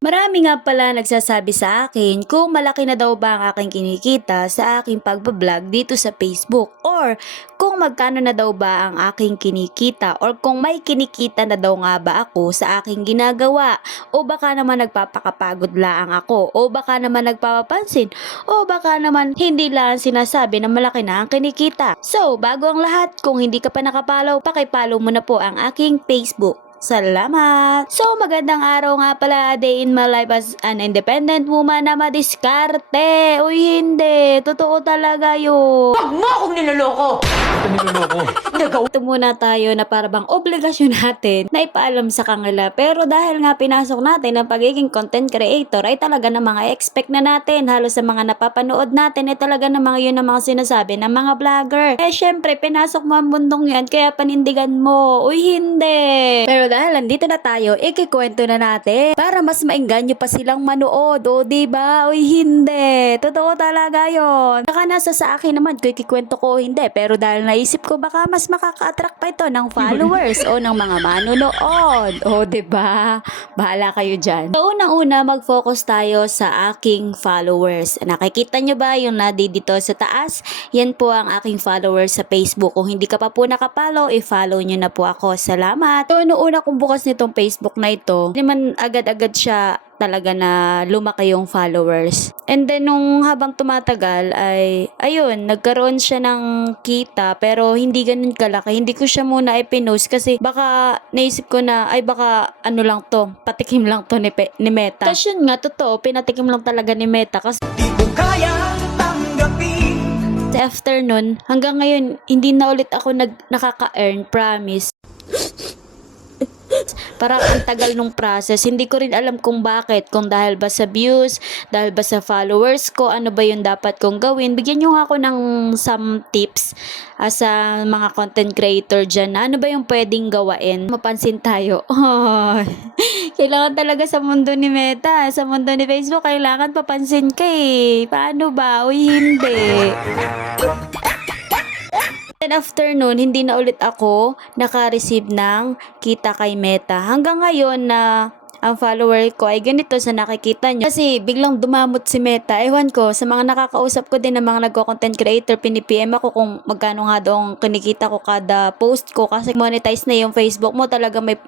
Marami nga pala nagsasabi sa akin kung malaki na daw ba ang aking kinikita sa aking pagbablog dito sa Facebook, or kung magkano na daw ba ang aking kinikita, or kung may kinikita na daw nga ba ako sa aking ginagawa, o baka naman nagpapakapagod lang ako, o baka naman nagpapapansin, o baka naman hindi lang sinasabi na malaki na ang kinikita. So bago ang lahat, kung hindi ka pa nakapollow, pakipollow mo na po ang aking Facebook. Salamat! So, magandang araw nga pala, day in my life as an independent woman na madiskarte. Uy, hindi. Totoo talaga yun. Huwag mo akong niloloko! Ito niloloko. Ito muna tayo na parabang obligasyon natin na ipaalam sa kanila. Pero dahil nga pinasok natin ang pagiging content creator, ay talaga na mga expect na natin. Halos sa mga napapanood natin ay talaga na mga yun ang mga sinasabi ng mga vlogger. Eh syempre, pinasok mo ang mundong yan, kaya panindigan mo. Uy, hindi. Pero dahil nandito na tayo, ikikwento na natin para mas maengganyo pa silang manood. O diba? Uy, hindi. Totoo talaga yon. Saka nasa sa akin naman kung ikikwento ko o hindi. Pero dahil naisip ko baka mas makaka-attract pa ito ng followers o ng mga manonood. O diba? Bahala kayo dyan. So unang-una, mag-focus tayo sa aking followers. Nakikita nyo ba yung dito sa taas? Yan po ang aking followers sa Facebook. Kung hindi ka pa po nakapollow, i-follow nyo na po ako. Salamat. So una kung bukas nitong Facebook na ito, hindi man agad-agad siya talaga na lumaki yung followers. And then nung habang tumatagal ay ayun, nagkaroon siya ng kita pero hindi ganun kalaki. Hindi ko siya muna i-pinost kasi baka naisip ko na ay baka ano lang to, patikim lang to ni Meta. Kasi yun nga, totoo, pinatikim lang talaga ni Meta kasi Di ko kayang tanggapin. after nun, hanggang ngayon, hindi na ulit ako nakaka-earn, promise. Parang ang tagal nung process. Hindi ko rin alam kung bakit. Kung dahil ba sa views, dahil ba sa followers ko, ano ba yung dapat kong gawin. Bigyan nyo nga ako ng some tips sa mga content creator dyan. Ano ba yung pwedeng gawain? Mapansin tayo. Oh, kailangan talaga sa mundo ni Meta, sa mundo ni Facebook, kailangan papansin ka eh. Paano ba? Uy, hindi. Then after nun, hindi na ulit ako naka-receive ng kita kay Meta. Hanggang ngayon na ang follower ko ay ganito sa nakikita nyo. Kasi biglang dumamot si Meta. Ewan ko, sa mga nakakausap ko din ng mga nagko-content creator, pinipm ako kung magkano nga daw ang kinikita ko kada post ko. Kasi monetize na yung Facebook mo, talaga may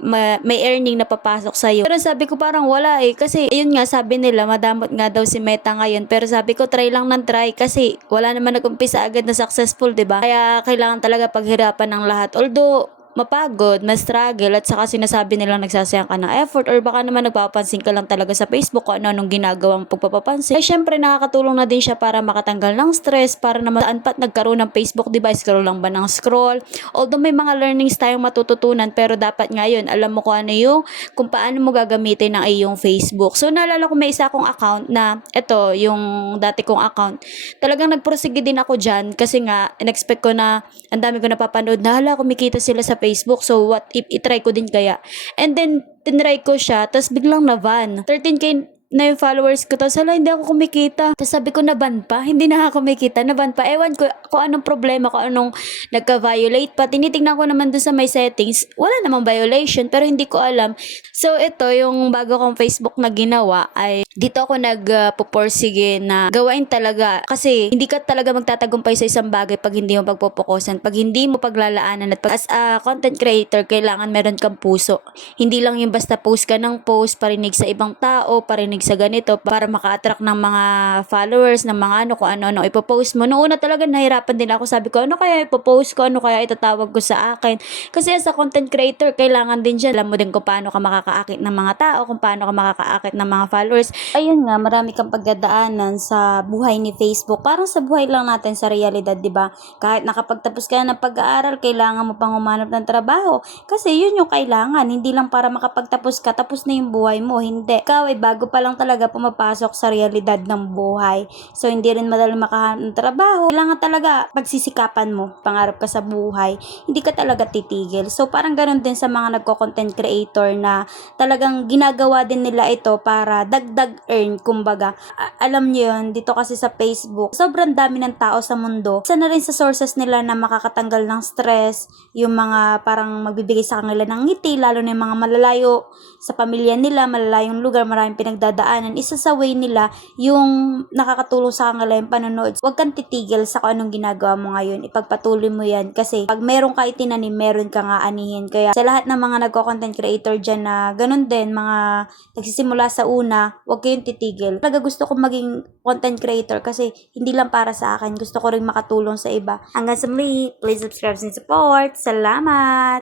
earning na papasok sa'yo. Pero sabi ko parang wala eh. Kasi yun nga, sabi nila, madamot nga daw si Meta ngayon. Pero sabi ko, try lang ng try. Kasi wala naman nag-umpisa agad na successful, diba? Kaya kailangan talaga paghirapan ng lahat. Although, mapagod, ma-struggle, at saka sinasabi nilang nagsasayang ka ng effort, or baka naman nagpapansin ka lang talaga sa Facebook kung ano-anong ginagawang pagpapapansin. Ay syempre nakakatulong na din siya para makatanggal ng stress, para naman saan pat nagkaroon ng Facebook, diba? Scroll lang ba ng scroll? Although may mga learnings tayong matututunan, pero dapat ngayon alam mo kung paano mo gagamitin ang iyong Facebook. So naalala ko may isa akong account na ito, yung dati kong account. Talagang nagprosige din ako dyan kasi nga in-expect ko na ang dami ko napapanood na hala kumikita sila sa Facebook, so what if itry ko din kaya? And then tinry ko siya, tapos biglang na-ban 13k na yung followers ko, tapos hala hindi ako kumikita. Tapos sabi ko, naban pa? Hindi na ako kumikita, naban pa. Ewan ko kung anong problema, kung anong nagka-violate pa. Tinitingnan ko naman dun sa my settings, wala namang violation, pero hindi ko alam. So ito, yung bago kong Facebook na ginawa ay dito ako nagpuporsige na gawain talaga. Kasi hindi ka talaga magtatagumpay sa isang bagay pag hindi mo pagpupukusan, pag hindi mo paglalaanan, at as a content creator, kailangan meron kang puso. Hindi lang yung basta post ka ng post, parinig sa ibang tao, parinig sa ganito, para maka-attract ng mga followers, ng mga ano, kung ano-ano ipopost mo. Noong una talaga nahirapan din ako, sabi ko, ano kaya ipopost ko, ano kaya itatawag ko sa akin. Kasi as a content creator, kailangan din dyan, alam mo din kung paano ka makakaakit ng mga tao, kung paano ka makakaakit ng mga followers. Ayun nga, marami kang pagdadaanan sa buhay ni Facebook. Parang sa buhay lang natin sa realidad, di ba? Kahit nakapagtapos ka na ng pag-aaral, kailangan mo pang humanap ng trabaho. Kasi yun yung kailangan, hindi lang para makapagtapos ka, tapos na yung buhay mo. Hindi. Ikaw ay bago pa lang lang talaga pumapasok sa realidad ng buhay. So, hindi rin madali makahanap ng trabaho. Kailangan talaga pagsisikapan mo, pangarap ka sa buhay, hindi ka talaga titigil. So, parang ganun din sa mga nagko-content creator na talagang ginagawa din nila ito para dagdag earn, kumbaga. Alam niyo yun, dito kasi sa Facebook, sobrang dami ng tao sa mundo. Isa na rin sa sources nila na makakatanggal ng stress, yung mga parang magbibigay sa kanila ng ngiti, lalo na yung mga malalayo sa pamilya nila, malalayong lugar, maraming pinagdadaanan. Isa sa way nila yung nakakatulong sa kanila yung panonood. Huwag kang titigil sa kung anong ginagawa mo ngayon. Ipagpatuloy mo yan kasi pag meron ka itinanim, meron ka nga anihin. Kaya sa lahat ng mga nagko-content creator dyan na ganun din, mga nagsisimula sa una, huwag kayong titigil. Talaga gusto ko maging content creator kasi hindi lang para sa akin. Gusto ko rin makatulong sa iba. Hanggang sa muli, please subscribe and support. Salamat!